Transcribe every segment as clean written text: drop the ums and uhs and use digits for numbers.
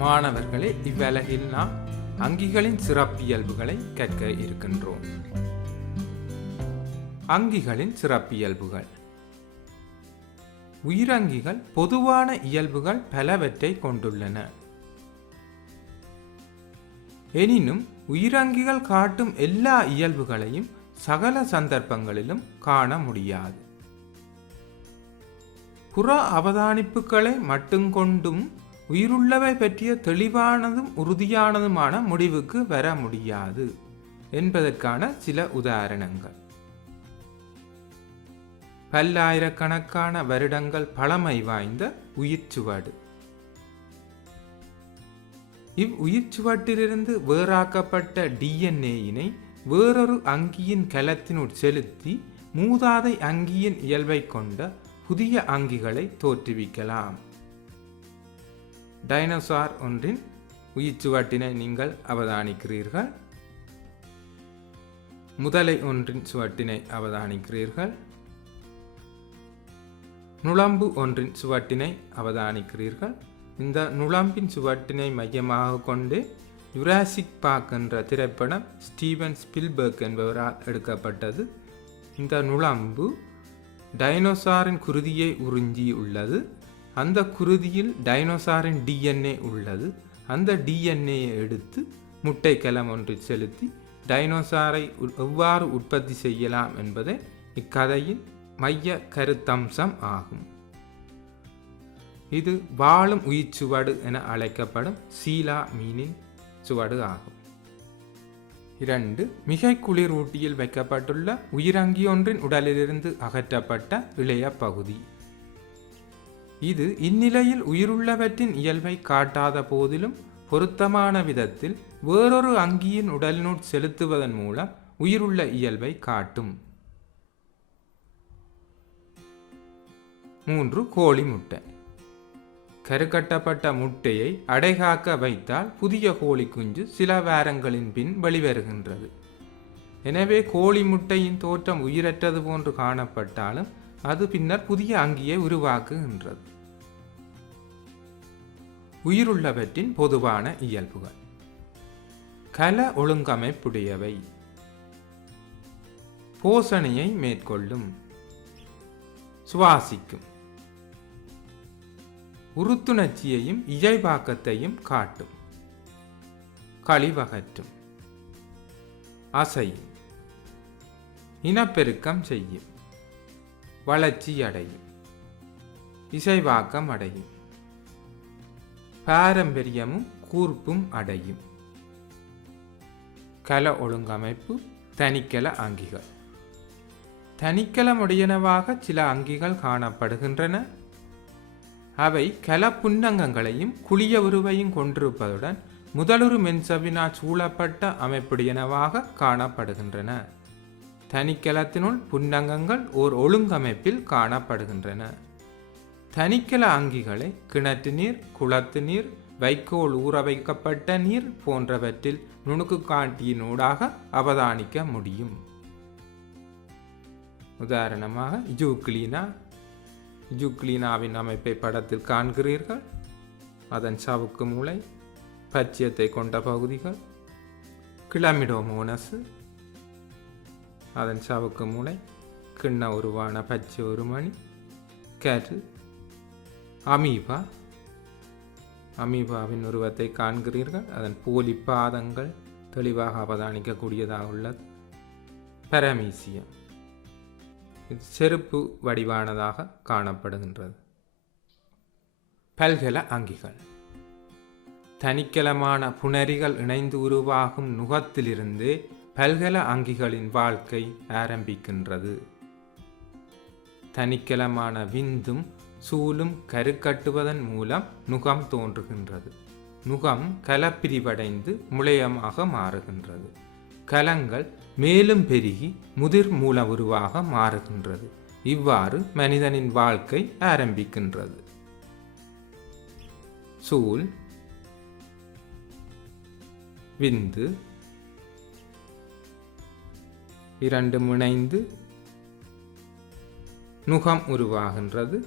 மாணவர்களே, இவ்வுலகில் நாம் அங்கிகளின் சிறப்பியல்புகளை கற்க இருக்கின்றோம். அங்கிகளின் சிறப்பியல்புகள். உயிரங்கிகள் பொதுவான இயல்புகள் பலவற்றை கொண்டுள்ளன. எனினும் உயிரங்கிகள் காட்டும் எல்லா இயல்புகளையும் சகல சந்தர்ப்பங்களிலும் காண முடியாது. புற அவதானிப்புகளை மட்டும் கொண்டும் உயிருள்ளவை பற்றிய தெளிவானதும் உறுதியானதுமான முடிவுக்கு வர முடியாது என்பதற்கான சில உதாரணங்கள். பல்லாயிரக்கணக்கான வருடங்கள் பழமை வாய்ந்த உயிர்ச்சுவடு. இவ்வுயிர்ச்சுவட்டிலிருந்து வேறாக்கப்பட்ட டிஎன்ஏயினை வேறொரு அங்கியின் கலத்தினுள் செலுத்தி மூதாதை அங்கியின் இயல்பை கொண்ட புதிய அங்கிகளை தோற்றுவிக்கலாம். டைனோசார் ஒன்றின் உயிர்ச்சுவட்டினை நீங்கள் அவதானிக்கிறீர்கள். முதலை ஒன்றின் சுவட்டினை அவதானிக்கிறீர்கள். நுளம்பு ஒன்றின் சுவட்டினை அவதானிக்கிறீர்கள். இந்த நுளம்பின் சுவட்டினை மையமாக கொண்டு யுராசிக் பார்க் என்ற திரைப்படம் ஸ்டீவன் ஸ்பில்பர்க் என்பவரால் எடுக்கப்பட்டது. இந்த நுளம்பு டைனோசாரின் குருதியை உறிஞ்சி உள்ளது. அந்த குருதியில் டைனோசாரின் டிஎன்ஏ உள்ளது. அந்த டிஎன்ஏயை எடுத்து முட்டை கலம் ஒன்றில் செலுத்தி டைனோசாரை எவ்வாறு உற்பத்தி செய்யலாம் என்பதே இக்கதையின் மைய கருத்தம்சம் ஆகும். இது வாழும் உயிர்ச்சுவடு என அழைக்கப்படும் சீலா மீனின் சுவடு ஆகும். 2. மிகை குளிர் ஊட்டியில் வைக்கப்பட்டுள்ள உயிரங்கி ஒன்றின் உடலிலிருந்து அகற்றப்பட்ட இளைய பகுதி. இது இந்நிலையில் உயிருள்ளவற்றின் இயல்பை காட்டாத போதிலும் பொருத்தமான விதத்தில் வேறொரு அங்கியின் உடலினுள் செலுத்துவதன் மூலம் உயிருள்ள இயல்பை காட்டும். 3. கோழி முட்டை. கருக்கட்டப்பட்ட முட்டையை அடைகாக்க வைத்தால் புதிய கோழி குஞ்சு சில வாரங்களின் பின் வெளிவருகின்றது. எனவே கோழி முட்டையின் தோற்றம் உயிரற்றது போன்று காணப்பட்டாலும் அது பின்னர் புதிய அங்கியை உருவாக்குகின்றது. உயிருள்ளவற்றின் பொதுவான இயல்புகள். கல ஒழுங்கமைப்புடையவை. போசணையை மேற்கொள்ளும். சுவாசிக்கும். உறுத்துணர்ச்சியையும் இயைபாக்கத்தையும் காட்டும். கழிவகற்றும். அசையும். இனப்பெருக்கம் செய்யும். வளர்ச்சி அடையும். இசைவாக்கம் அடையும். பாரம்பரியமும் கூர்ப்பும் அடையும். கல ஒழுங்கமைப்பு. தனிக்கல அங்கிகள். தனிக்கலமுடையனவாக சில அங்கிகள் காணப்படுகின்றன. அவை கல புன்னங்கங்களையும் குளிய உருவையும் கொண்டிருப்பதுடன் முதலுறு மென்சவினா சூழப்பட்ட அமைப்புடையனவாக காணப்படுகின்றன. தனிக்கலத்தினுள் புன்னங்கங்கள் ஓர் ஒழுங்கமைப்பில் காணப்படுகின்றன. தனிக்கல அங்கிகளை கிணற்று நீர், குளத்து நீர், வைக்கோல் ஊற வைக்கப்பட்ட நீர் போன்றவற்றில் நுணுக்கு காட்டியினூடாக அவதானிக்க முடியும். உதாரணமாக இஜூக்ளினாவின் அமைப்பை படத்தில் காண்கிறீர்கள். அதன் சவுக்கு மூளை, பச்சியத்தை கொண்ட பகுதிகள். கிளமிடோமோனஸ், அதன் சவுக்கு மூளை, கிண்ண உருவான பச்சை ஒருமணி. கரு. அமீபாவின் உருவத்தை காண்கிறீர்கள். அதன் போலி பாதங்கள் தெளிவாக அவதானிக்கக்கூடியதாக உள்ளது. பரமீசியம். இது செருப்பு வடிவானதாக காணப்படுகின்றது. பல்கல அங்கிகள். தனிக்கலமான புணரிகள் இணைந்து உருவாகும் நுகத்திலிருந்து பல்கல அங்கிகளின் வாழ்க்கை ஆரம்பிக்கின்றது. தனிக்கலமான விந்தும் சூலும் கருக்கட்டுவதன் மூலம் நுகம் தோன்றுகின்றது. நுகம் கலப்பிரிவடைந்து முளையமாக மாறுகின்றது. கலங்கள் மேலும் பெருகி முதிர் மூல உருவாக மாறுகின்றது. இவ்வாறு மனிதனின் வாழ்க்கை ஆரம்பிக்கின்றது. சூல், விந்து இரண்டும் இணைந்து நுகம் உருவாகின்றது.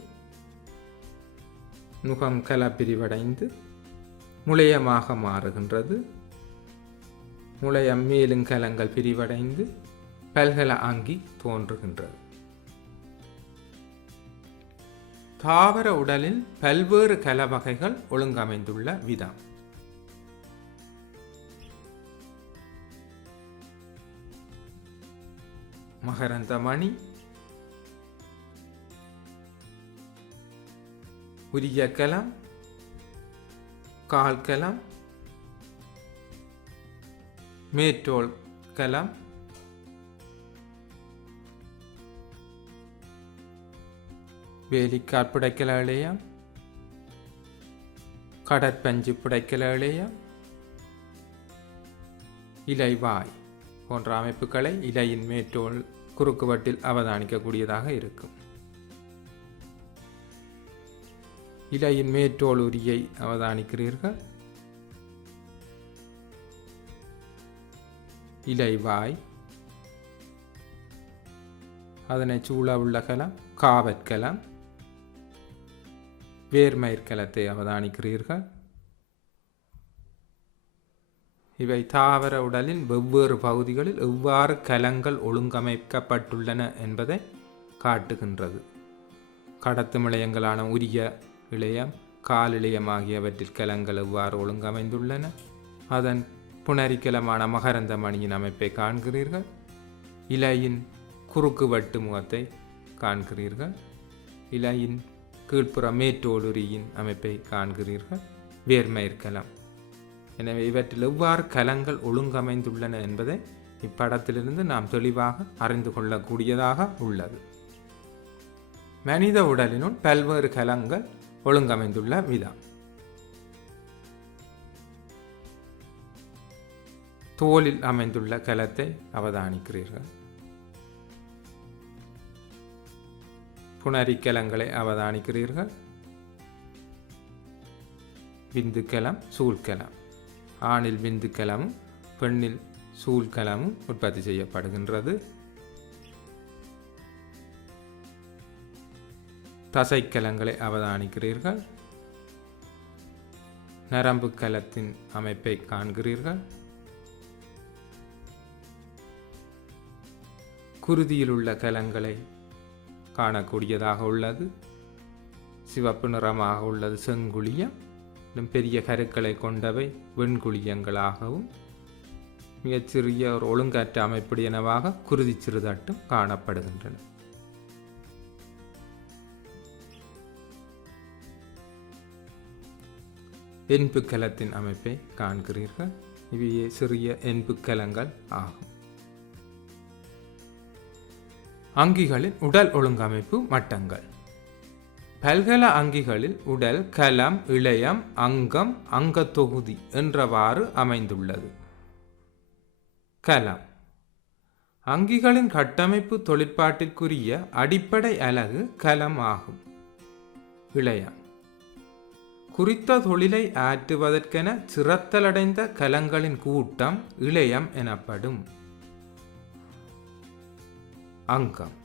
நுகம் கலப்பிரிவடைந்து முளையமாக மாறுகின்றது. முளையம் மேலும் கலங்கள் பிரிவடைந்து பல்கல அங்கி தோன்றுகின்றது. தாவர உடலில் பல்வேறு கல வகைகள் ஒழுங்கமைந்துள்ள விதம். மகரந்த மணி, உரிய கலம், கால்கலம், மேற்றோல் கலம், வேலிக்கால் புடைக்கல இழையம், கடற்பஞ்சு புடைக்கல இழையம், இலைவாய் போன்ற அமைப்புகளை இலையின் மேற்றோல் குறுக்குவட்டில் அவதானிக்கக்கூடியதாக இருக்கும். இலையின் மேற்றோல் உரியை அவதானிக்கிறீர்கள். இலைவாய், அதனை சூழ உள்ள கலம் காவற்கலம், வேர்மயிர்கலத்தை அவதானிக்கிறீர்கள். இவை தாவர உடலின் வெவ்வேறு பகுதிகளில் எவ்வாறு கலங்கள் ஒழுங்கமைக்கப்பட்டுள்ளன என்பதை காட்டுகின்றது. கடத்து இழையங்களான உரிய இழையம், கால் இழையம் ஆகியவற்றில் கலங்கள் எவ்வாறு ஒழுங்கமைந்துள்ளன. அதன் புணரிக்கலமான மகரந்த மணியின் அமைப்பை காண்கிறீர்கள். இலையின் குறுக்கு வட்டு முகத்தை காண்கிறீர்கள். இலையின் கீழ்ப்புற மேற்றோலுரியின் அமைப்பை காண்கிறீர்கள். வேர்மயிர்கலம். எனவே இவற்றில் எவ்வாறு கலங்கள் ஒழுங்கமைந்துள்ளன என்பதை இப்படத்திலிருந்து நாம் தெளிவாக அறிந்து கொள்ளக்கூடியதாக உள்ளது. மனித உடலினுள் பல்வேறு கலங்கள் ஒழுங்கமைந்துள்ள விதம். தோலில் அமைந்துள்ள கலத்தை அவதானிக்கிறீர்கள். புணரிக்கலங்களை அவதானிக்கிறீர்கள். விந்துக்கலம், சூழ்கலம். ஆணில் விந்துக்கலமும் பெண்ணில் சூழ்கலமும் உற்பத்தி செய்யப்படுகின்றது. தசைக்கலங்களை அவதானிக்கிறீர்கள். நரம்பு கலத்தின் அமைப்பை காண்கிறீர்கள். குருதியில் உள்ள கலங்களை காணக்கூடியதாக உள்ளது. சிவப்பு நிறமாக உள்ளது செங்குளியம். பெரிய கருக்களை கொண்டவை வெண்குளியங்களாகவும், மிகச்சிறிய ஒரு ஒழுங்கற்ற அமைப்புடையனவாக குருதி சிறுதட்டும் காணப்படுகின்றன. என்பு கலத்தின் அமைப்பை காண்கிறீர்கள். இவையே சிறிய என்பு கலங்கள் ஆகும். அங்கிகளின் உடல் ஒழுங்கமைப்பு மட்டங்கள். பல்கல அங்கிகளில் உடல், கலம், இழையம், அங்கம், அங்கத்தொகுதி என்றவாறு அமைந்துள்ளது. கலம். அங்கிகளின் கட்டமைப்பு தொழிற்பாட்டிற்குரிய அடிப்படை அலகு கலம் ஆகும். இழையம். குறித்த தொழிலை ஆற்றுவதற்கென சிறத்தலடைந்த கலங்களின் கூட்டம் இழையம் எனப்படும். அங்கம்.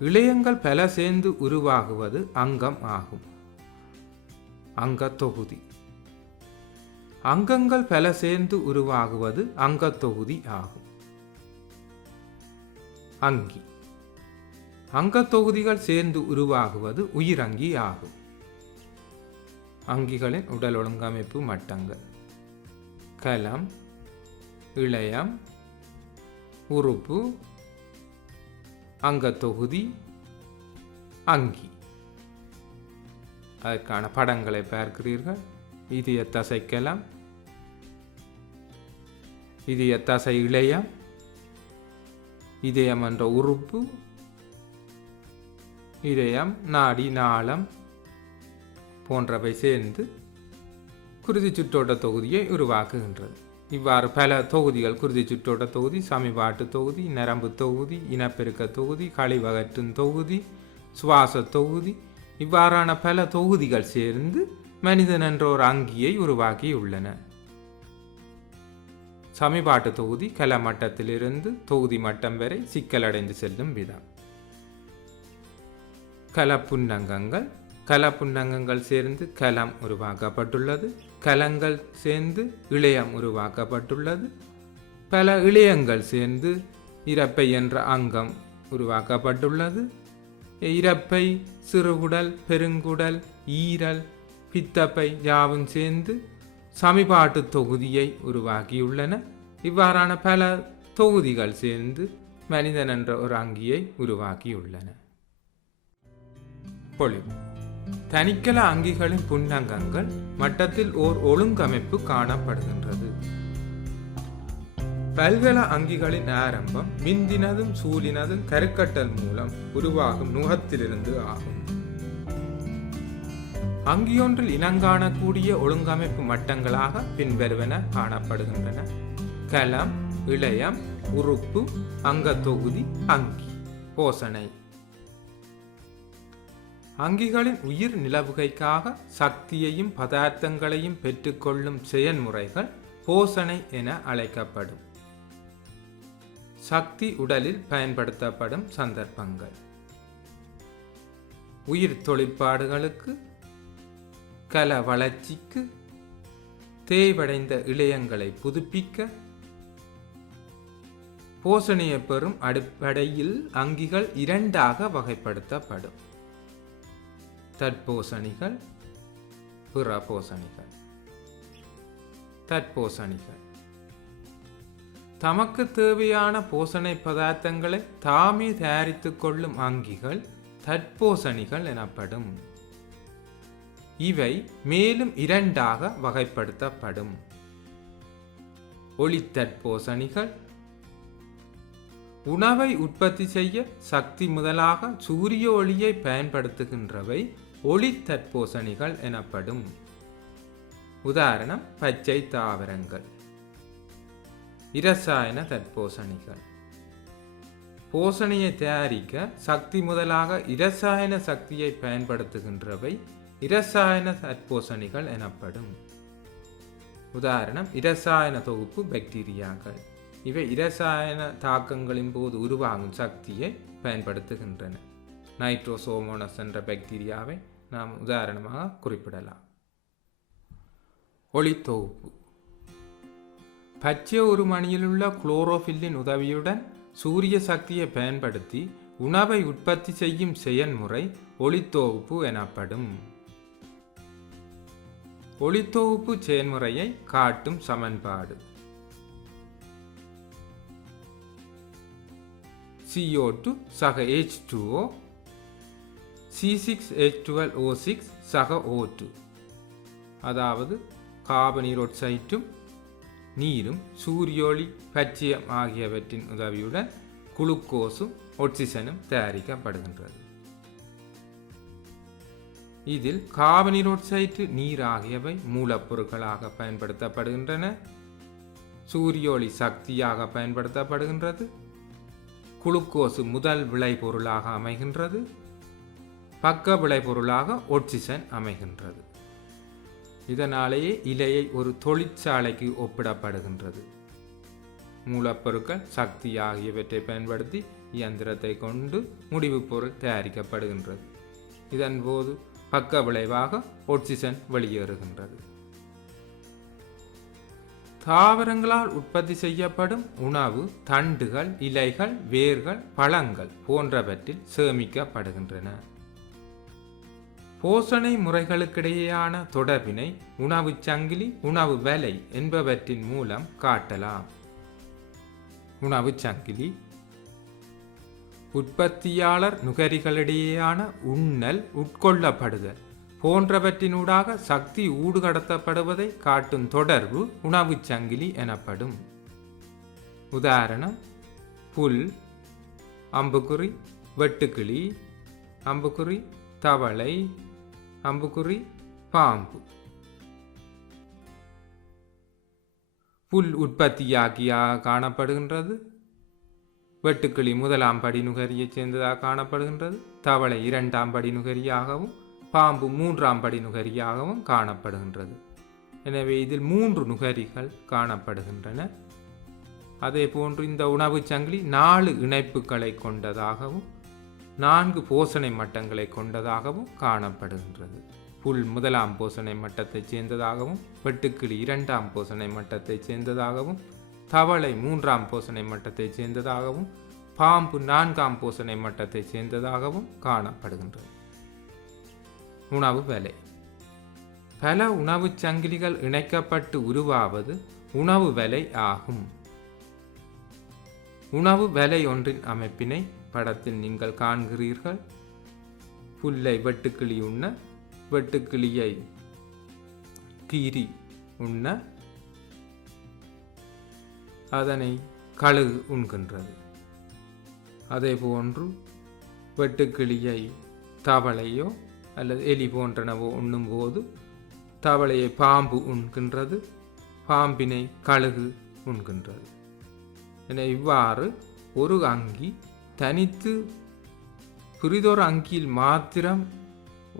இழையங்கள் பல சேர்ந்து உருவாகுவது அங்கம் ஆகும். அங்கத்தொகுதி. அங்கங்கள் பல சேர்ந்து உருவாகுவது அங்கத்தொகுதி ஆகும். அங்கி. அங்கத்தொகுதிகள் சேர்ந்து உருவாகுவது உயிரங்கி ஆகும். அங்கிகளின் உடல் ஒழுங்கமைப்பு மட்டங்கள். கலம், இழையம், உறுப்பு, அங்கத்தொகுதி, அங்கி. அதற்கான படங்களை பார்க்கிறீர்கள். இதய தசைக்கலம், இதய தசை இழையம், இதயம் என்ற உறுப்பு, இதயம், நாடி, நாளம் போன்றவை சேர்ந்து குருதி சுற்றோட்ட தொகுதியை உருவாக்குகின்றது. இவ்வாறு பல தொகுதிகள், குருதி சுற்றோட்ட தொகுதி, சமிபாட்டு தொகுதி, நரம்பு தொகுதி, இனப்பெருக்க தொகுதி, கழிவகற்றும் தொகுதி, சுவாச தொகுதி, இவ்வாறான பல தொகுதிகள் சேர்ந்து மனிதன் என்ற ஒரு அங்கியை உருவாக்கியுள்ளன. சமிபாட்டு தொகுதி கல மட்டத்திலிருந்து தொகுதி மட்டம் வரை சிக்கலடைந்து செல்லும் விதம். கலப்புன்னங்கங்கள், கலப்புன்னங்கங்கள் சேர்ந்து கலம் உருவாக்கப்பட்டுள்ளது. கலங்கள் சேர்ந்து இழையம் உருவாக்கப்பட்டுள்ளது. பல இழையங்கள் சேர்ந்து இரப்பை என்ற அங்கம் உருவாக்கப்பட்டுள்ளது. இரப்பை, சிறுகுடல், பெருங்குடல், ஈரல், பித்தப்பை யாவும் சேர்ந்து சமிபாட்டு தொகுதியை உருவாக்கியுள்ளன. இவ்வாறான பல தொகுதிகள் சேர்ந்து மனிதன் என்ற ஒரு அங்கியை உருவாக்கியுள்ளன. பொழிவு. தனிக்கல அங்கிகளின் புன்னங்கங்கள் மட்டத்தில் ஓர் ஒழுங்கமைப்பு காணப்படுகின்றது. பல்கல அங்கிகளின் ஆரம்பம் விந்தினதும் சூலினதும் கருக்கட்டல் மூலம் உருவாகும் நுகத்திலிருந்து ஆகும். அங்கியொன்றில் இனங்காணக்கூடிய ஒழுங்கமைப்பு மட்டங்களாக பின்வருவன காணப்படுகின்றன. கலம், இழையம், உறுப்பு, அங்கத்தொகுதி, அங்கி. போசனை. அங்கிகளின் உயிர் நிலவுகைக்காக சக்தியையும் பதார்த்தங்களையும் பெற்றுக்கொள்ளும் செயல்முறைகள் போசனை என அழைக்கப்படும். சக்தி உடலில் பயன்படுத்தப்படும் சந்தர்ப்பங்கள்: உயிர் தொழிற்பாடுகளுக்கு, கல வளர்ச்சிக்கு, தேய்வடைந்த இழையங்களை புதுப்பிக்க. போசனையை பெறும் அடிப்படையில் அங்கிகள் இரண்டாக வகைப்படுத்தப்படும்: தற்போசணிகள், பிறபோசணிகள். தற்போசணிகள் தமக்கு தேவையான போசனை பதார்த்தங்களை தாமே தயாரித்துக் கொள்ளும் அங்கிகள் தற்போசணிகள் எனப்படும். இவை மேலும் இரண்டாக வகைப்படுத்தப்படும்: ஒளித்தற்போசணிகள். உணவை உற்பத்தி செய்ய சக்தி முதலாக சூரிய ஒளியை பயன்படுத்துகின்றவை ஒளித்தற்போசணிகள் எனப்படும். உதாரணம்: பச்சை தாவரங்கள். இரசாயன தற்போசணிகள். போசனையை தயாரிக்க சக்தி முதலாக இரசாயன சக்தியை பயன்படுத்துகின்றவை இரசாயன தற்போசணிகள் எனப்படும். உதாரணம்: இரசாயன தொகுப்பு பாக்டீரியாக்கள். இவை இரசாயன தாக்கங்களின் போது உருவாகும் சக்தியை பயன்படுத்துகின்றன. நைட்ரோசோமோனஸ் என்ற பாக்டீரியாவை நாம் உதாரணமாக குறிப்பிடலாம். ஒளித்தொகுப்பு. பச்சை உருமணியிலுள்ள குளோரோஃபில்லின் உதவியுடன் சூரிய சக்தியை பயன்படுத்தி உணவை உற்பத்தி செய்யும் செயல்முறை ஒளித்தொகுப்பு எனப்படும். ஒளித்தொகுப்பு செயல்முறையை காட்டும் சமன்பாடு: CO2 சக H2O, C6H12O6 சக O2. அதாவது கார்பனீரொட்சைட்டும் நீரும் சூரியோளி பச்சையம் ஆகியவற்றின் உதவியுடன் குளுக்கோஸும் ஆக்சிஜனும் தயாரிக்கப்படுகின்றது. இதில் கார்பனீரொட்சைட்டு, நீர் ஆகியவை மூலப்பொருட்களாக பயன்படுத்தப்படுகின்றன. சூரியோளி சக்தியாக பயன்படுத்தப்படுகின்றது. குளுக்கோசு முதல் விளைபொருளாக அமைகின்றது. பக்க விளைபொருளாக ஆக்சிஜன் அமைகின்றது. இதனாலேயே இலையை ஒரு தொழிற்சாலைக்கு ஒப்பிடப்படுகின்றது. மூலப்பொருட்கள், சக்தி ஆகியவற்றை பயன்படுத்தி இயந்திரத்தை கொண்டு முடிவுப் பொருள் தயாரிக்கப்படுகின்றது. இதன் போது பக்க விளைவாக ஆக்சிஜன் வெளியேறுகின்றது. தாவரங்களால் உற்பத்தி செய்யப்படும் உணவு தண்டுகள், இலைகள், வேர்கள், பழங்கள் போன்றவற்றில் சேமிக்கப்படுகின்றன. போசனை முறைகளுக்கிடையேயான தொடர்பினை உணவு சங்கிலி, உணவு வலை என்பவற்றின் மூலம் காட்டலாம். உணவு சங்கிலி: உற்பத்தியாளர் நுகரிகளிடையேயான உண்ணல், உட்கொள்ளப்படுதல் போன்றவற்றினூடாக சக்தி ஊடுகடத்தப்படுவதை காட்டும் தொடர்பு உணவு சங்கிலி எனப்படும். உதாரணம்: புல், அம்புக்குறி, வெட்டுக்கிளி, அம்புக்குறி, தவளை, அம்புக்குறி, பாம்பு. புல் உற்பத்தியாக்கியாக காணப்படுகின்றது. வெட்டுக்கிளி முதலாம் படி நுகரியைச் சேர்ந்ததாக காணப்படுகின்றது. தவளை இரண்டாம் படி நுகரியாகவும் பாம்பு மூன்றாம் படி நுகரியாகவும் காணப்படுகின்றது. எனவே இதில் 3 நுகரிகள் காணப்படுகின்றன. அதே போன்று இந்த உணவு சங்கிலி 4 இணைப்புகளை கொண்டதாகவும் 4 போசனை மட்டங்களை கொண்டதாகவும் காணப்படுகின்றது. புல் 1ஆம் போசனை மட்டத்தைச் சேர்ந்ததாகவும், வெட்டுக்கிளி 2ஆம் போசனை மட்டத்தைச் சேர்ந்ததாகவும், தவளை 3ஆம் போசனை மட்டத்தைச் சேர்ந்ததாகவும், பாம்பு 4ஆம் போசனை மட்டத்தைச் சேர்ந்ததாகவும் காணப்படுகின்றது. உணவு வலை. பல உணவுச் சங்கிலிகள் இணைக்கப்பட்டு உருவாவது உணவு வலை ஆகும். உணவு வலை ஒன்றின் அமைப்பினை படத்தில் நீங்கள் காண்கிறீர்கள். புல்லை வெட்டுக்கிளி உண்ண, வெட்டுக்கிளியை கீரி உண்ண, அதனை கழுகு உண்கின்றது. அதேபோன்று வெட்டுக்கிளியை தவளையோ அல்லது எலி போன்றனவோ உண்ணும்போது தவளையை பாம்பு உண்கின்றது, பாம்பினை கழுகு உண்கின்றது. என இவ்வாறு ஒரு அங்கி தனித்து புரிதொரு அங்கியில் மாத்திரம்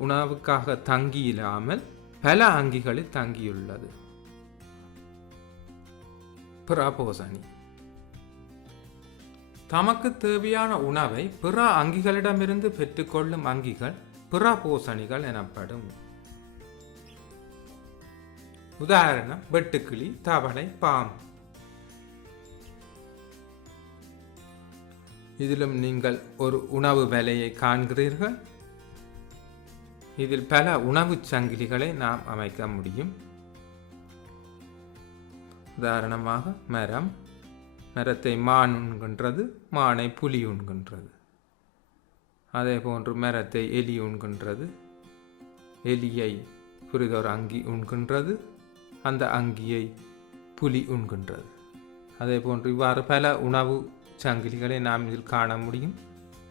உணவுக்காக தங்கியில்லாமல் பல அங்கிகளில் தங்கியுள்ளது. பிறபோசணி. தமக்கு தேவையான உணவை பிற அங்கிகளிடமிருந்து பெற்றுக்கொள்ளும் அங்கிகள் பிறபோசணிகள் எனப்படும். உதாரணம் வெட்டுக்கிளி, தவளை, பாம்பு. இதிலும் நீங்கள் ஒரு உணவு வலையை காண்கிறீர்கள். இதில் பல உணவு சங்கிலிகளை நாம் அமைக்க முடியும். உதாரணமாக மரம், மரத்தை மான் உண்கின்றது, மானை புலி உண்கின்றது. அதே போன்று மரத்தை எலி உண்கின்றது, எலியை புரிதொரு அங்கி உண்கின்றது, அந்த அங்கியை புலி உண்கின்றது. அதே போன்று இவ்வாறு பல உணவு சங்கிலிகளை நாம் இதில் காண முடியும்.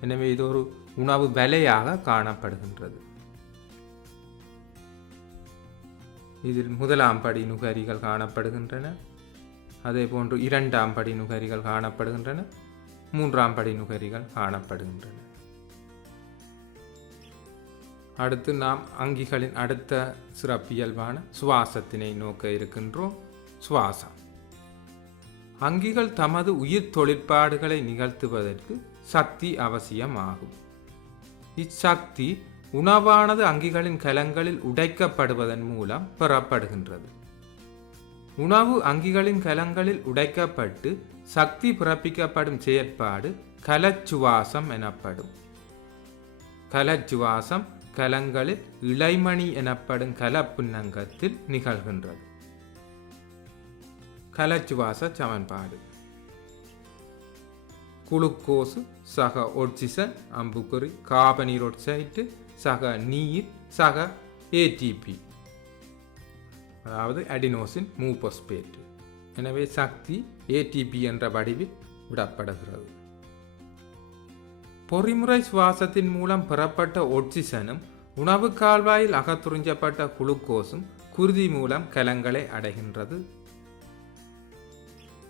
எனவே இது ஒரு உணவு வலையாக காணப்படுகின்றது. இதில் 1ஆம் படி நுகரிகள் காணப்படுகின்றன. அதே போன்று 2ஆம் படி நுகரிகள் காணப்படுகின்றன, 3ஆம் படி நுகரிகள் காணப்படுகின்றன. அடுத்து நாம் அங்கிகளின் அடுத்த சிறப்பியல்பான சுவாசத்தினை நோக்க இருக்கின்றோம். சுவாசம். அங்கிகள் தமது உயிர் தொழிற்பாடுகளை நிகழ்த்துவதற்கு சக்தி அவசியமாகும். இச்சக்தி உணவானது அங்கிகளின் கலங்களில் உடைக்கப்படுவதன் மூலம் பெறப்படுகின்றது. உணவு அங்கிகளின் கலங்களில் உடைக்கப்பட்டு சக்தி பிறப்பிக்கப்படும் செயற்பாடு கலச்சுவாசம் எனப்படும். கலச்சுவாசம் கலங்களில் இளைமணி எனப்படும் கலப்புன்னங்கத்தில் நிகழ்கின்றது. கலச்சுவாச சமன்பாடு. குளுக்கோசு சக ஒட்சிசன் அம்புக்குறி கார்பனீரொட்சைட்டு சக நீர் சக ஏடிபி, அதாவது அடினோசின் மூபோஸ்பேட். எனவே சக்தி ஏடிபி என்ற வடிவில் விடப்படுகிறது. பொறிமுறை சுவாசத்தின் மூலம் பெறப்பட்ட ஒட்சிசனும் உணவு கால்வாயில் அகத்துறிஞ்சப்பட்ட குளுக்கோஸும் குருதி மூலம் கலங்களை அடைகின்றது.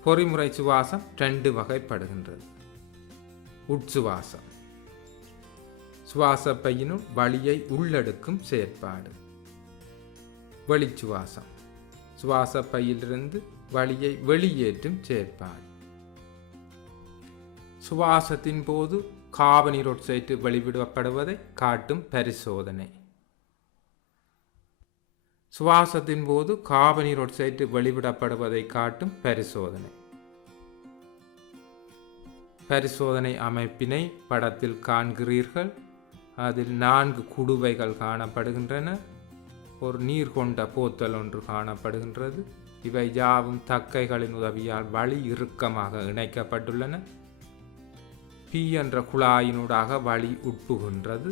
பொறிமுறை சுவாசம் 2 வகைப்படுகின்றது. உட்சுவாசம். சுவாச பையினுள் வளியை உள்ளெடுக்கும் செயற்பாடு. வெளிச்சுவாசம். சுவாச பையிலிருந்து வளியை வெளியேற்றும் செயற்பாடு. சுவாசத்தின் போது கார்பனீரொட்சைட்டு வெளிவிடப்படுவதை காட்டும் பரிசோதனை. சுவாசத்தின் போது கார்பனீரொட்சைட்டு வெளிவிடப்படுவதை காட்டும் பரிசோதனை. பரிசோதனை அமைப்பினை படத்தில் காண்கிறீர்கள். அதில் 4 குடுவைகள் காணப்படுகின்றன. ஒரு நீர் கொண்ட போத்தல் ஒன்று காணப்படுகின்றது. இவை யாவும் தக்கைகளின் உதவியால் வளி இறுக்கமாக இணைக்கப்பட்டுள்ளன. பி என்ற குழாயினூடாக வளி உட்புகின்றது.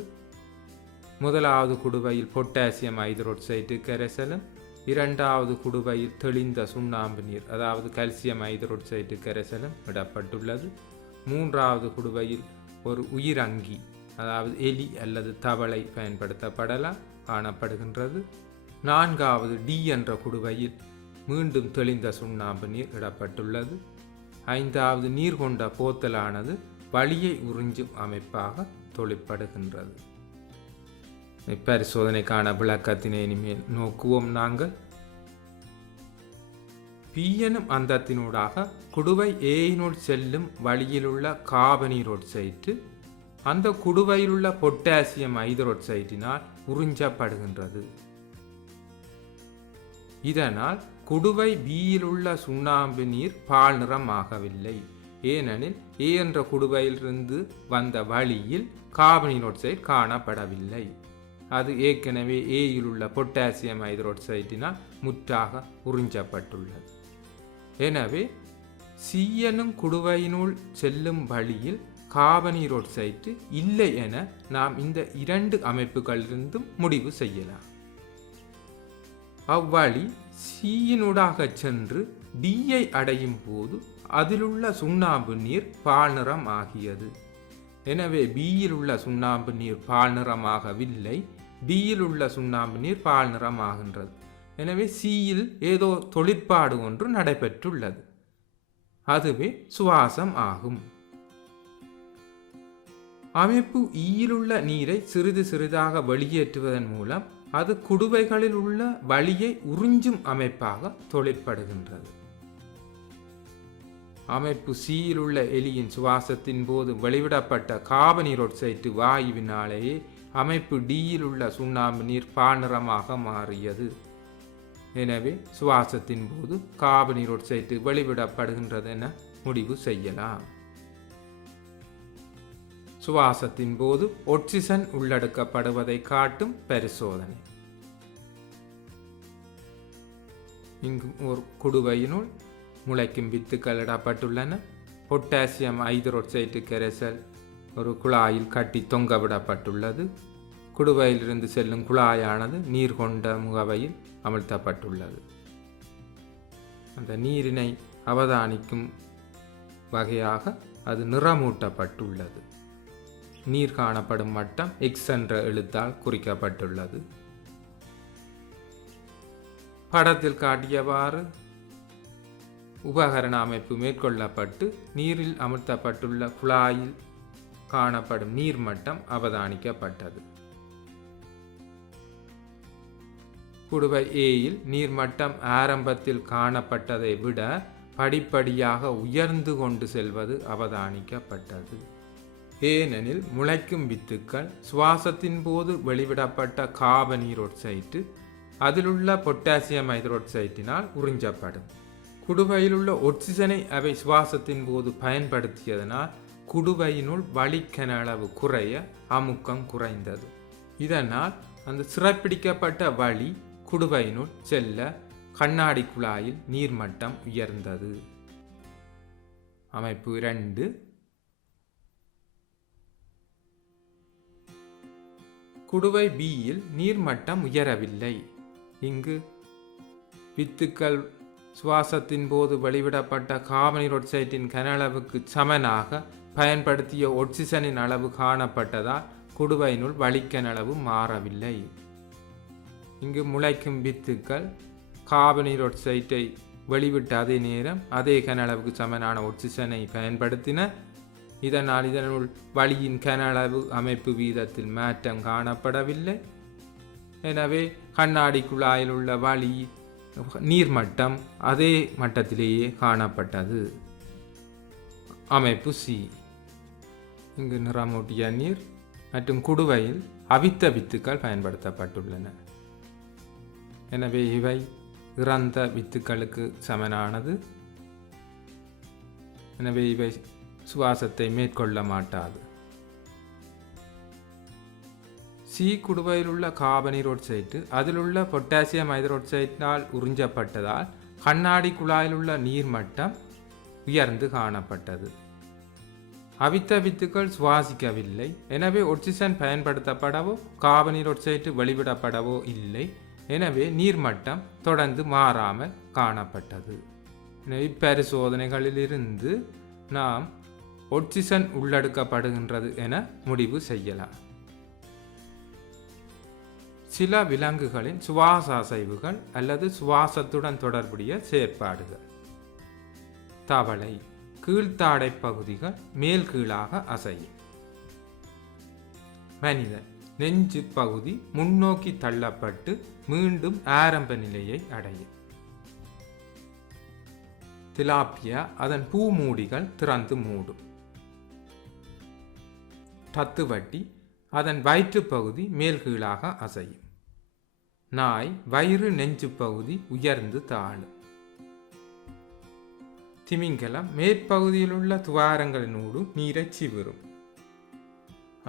முதலாவது குடுவையில் பொட்டாசியம் ஐதரோட்சைட்டு கரைசலும், 2வது குடுவையில் தெளிந்த சுண்ணாம்பு நீர் அதாவது கல்சியம் ஐதரோட்சைட்டு கரைசலும் இடப்பட்டுள்ளது. 3வது குடுவையில் ஒரு உயிரங்கி அதாவது எலி அல்லது தவளை பயன்படுத்தப்படலாம் காணப்படுகின்றது. 4வது டி என்ற குடுவையில் மீண்டும் தெளிந்த சுண்ணாம்பு நீர் இடப்பட்டுள்ளது. 5வது நீர் கொண்ட போத்தலானது வளியை உறிஞ்சும் அமைப்பாக தொழிற்படுகின்றது. இப்பரிசோதனைக்கான விளக்கத்தினை இனிமேல் நோக்குவோம். நாங்கள் பி எனும் அந்தத்தினூடாக குடுவை ஏயினுள் செல்லும் வழியிலுள்ள கார்பனீரொட்சைட்டு அந்த குடுவையில் உள்ள பொட்டாசியம் ஐதரோட்சைட்டினால் உறிஞ்சப்படுகின்றது. இதனால் குடுவை பியில் உள்ள சுண்ணாம்பு நீர் பால் நிறமாகவில்லை. ஏனெனில் ஏ என்ற குடுவையிலிருந்து வந்த வழியில் கார்பனீரோட்சைடு காணப்படவில்லை. அது ஏற்கனவே ஏயில் உள்ள பொட்டாசியம் ஐதரோட்சைட்டினால் முற்றாக உறிஞ்சப்பட்டுள்ளது. எனவே சி எனும் குடுவையினுள் செல்லும் வழியில் கார்பனீரோட்சைட்டு இல்லை என நாம் இந்த இரண்டு அமைப்புகளிலிருந்தும் முடிவு செய்யலாம். அவ்வழி சியினூடாக சென்று டியை அடையும் போது அதிலுள்ள சுண்ணாம்பு நீர் பால் நிறம் ஆகியது. எனவே பியில் உள்ள சுண்ணாம்பு நீர் பால் நிறமாகவில்லை, டியில் உள்ள சுண்ணாம்பு நீர் பால் நிறமாகின்றது. எனவே சியில் ஏதோ தொழிற்பாடு ஒன்று நடைபெற்றுள்ளது. அதுவே சுவாசம் ஆகும். அமைப்பு ஈயிலுள்ள நீரை சிறிது சிறிதாக வெளியேற்றுவதன் மூலம் அது குடுவைகளில் உள்ள வளியை உறிஞ்சும் அமைப்பாக தொழிற்படுகின்றது. அமைப்பு சியில் உள்ள எலியின் சுவாசத்தின் போது வெளிவிடப்பட்ட கார்பனீரோட்சைட்டு வாயுவினாலேயே அமைப்பு டியில் உள்ள சுண்ணாம்பு நீர் பால் நிறமாக மாறியது. எனவே சுவாசத்தின் போது கார்பனீரோட்சைட்டு வெளிவிடப்படுகின்றது என முடிவு செய்யலாம். சுவாசத்தின் போது ஆக்சிஜன் உள்ளடக்கப்படுவதை காட்டும் பரிசோதனை. இங்கு ஒரு குடுவையினுள் முளைக்கும் வித்துக்கள் இடப்பட்டுள்ளன. பொட்டாசியம் ஐதரோட்சைட்டு கரைசல் ஒரு குழாயில் கட்டி தொங்கவிடப்பட்டுள்ளது. குடுவையிலிருந்து செல்லும் குழாயானது நீர் கொண்ட முகவையில் அமர்த்தப்பட்டுள்ளது. அந்த நீரினை அவதானிக்கும் வகையாக அது நிறமூட்டப்பட்டுள்ளது. நீர் காணப்படும் மட்டம் எக்ஸ் என்ற எழுத்தால் குறிக்கப்பட்டுள்ளது. படத்தில் காட்டியவாறு உபகரண அமைப்பு மேற்கொள்ளப்பட்டு நீரில் அமர்த்தப்பட்டுள்ள குழாயில் காணப்படும் நீர் மட்டம் அவதானிக்கப்பட்டது. குடுவை ஏயில் நீர்மட்டம் ஆரம்பத்தில் காணப்பட்டதை விட படிப்படியாக உயர்ந்து கொண்டு செல்வது அவதானிக்கப்பட்டது. ஏனெனில் முளைக்கும் வித்துக்கள் சுவாசத்தின் போது வெளிவிடப்பட்ட கார்பனீரோட்சைட்டு அதிலுள்ள பொட்டாசியம் ஐதரோட்சைட்டினால் உறிஞ்சப்படும். குடுவையிலுள்ள ஆக்சிஜனை அவை சுவாசத்தின் போது பயன்படுத்தியதனால் குடுவையினுள் வளிக்கன அளவு குறைய அமுக்கம் குறைந்தது. இதனால் அந்த சிறைப்பிடிக்கப்பட்ட வளி குடுவையினுள் செல்ல கண்ணாடி குழாயில் நீர்மட்டம் உயர்ந்தது. அமைப்பு 2. குடுவை பியில் நீர்மட்டம் உயரவில்லை. இங்கு வித்துக்கள் சுவாசத்தின் போது வெளிவிடப்பட்ட கார்பனீரோட்சைட்டின் கன அளவுக்கு சமனாக பயன்படுத்திய ஆக்சிஜனின் அளவு காணப்பட்டதால் குடுவையினுள் வளிக்கன அளவு மாறவில்லை. இங்கு முளைக்கும் வித்துக்கள் கார்பனீரோட்சைட்டை வெளிவிட்ட அதே நேரம் அதே கன அளவுக்கு சமனான ஆக்சிஜனை பயன்படுத்தின. இதனால் இதனுள் வளியின் கன அளவு அமைப்பு வீதத்தில் மாற்றம் காணப்படவில்லை. எனவே கண்ணாடி குழாயில் உள்ள வளி நீர்மட்டம் அதே மட்டத்திலேயே காணப்பட்டது. அமைப்பு சி. இங்கு நிறமூட்டிய நீர் மற்றும் குடுவையில் அவித்த வித்துக்கள் பயன்படுத்தப்பட்டுள்ளன. எனவே இவை இறந்த வித்துக்களுக்கு சமனானது. எனவே இவை சுவாசத்தை மேற்கொள்ள மாட்டாது. சி குடுவையில் உள்ள கார்பனீரோட்சைட்டு அதிலுள்ள பொட்டாசியம் ஐதரோட்சைட்டினால் உறிஞ்சப்பட்டதால் கண்ணாடி குழாயில் உள்ள நீர்மட்டம் உயர்ந்து காணப்பட்டது. அவித்த வித்துக்கள் சுவாசிக்கவில்லை. எனவே ஆக்சிஜன் பயன்படுத்தப்படவோ கார்பனீரோட்சைட்டு வெளிவிடப்படவோ இல்லை. எனவே நீர்மட்டம் தொடர்ந்து மாறாமல் காணப்பட்டது. இப்பரிசோதனைகளிலிருந்து நாம் ஆக்சிஜன் உள்ளெடுக்கப்படுகின்றது என முடிவு செய்யலாம். சில விலங்குகளின் சுவாச அசைவுகள் அல்லது சுவாசத்துடன் தொடர்புடைய செயற்பாடுகள். தவளை கீழ்த்தாடை பகுதிகள் மேல் கீழாக அசையும். மனிதன் நெஞ்சு பகுதி முன்னோக்கி தள்ளப்பட்டு மீண்டும் ஆரம்ப நிலையை அடையும். திலாப்பியா அதன் பூமூடிகள் திறந்து மூடும். தத்துவட்டி அதன் வயிற்று பகுதி மேல் கீழாக அசையும். நாய் வயிறு நெஞ்சு பகுதி உயர்ந்து தாழும். திமிங்கலம் மேற்பகுதியில் உள்ள துவாரங்களினூடு நீரை சிவிரும்.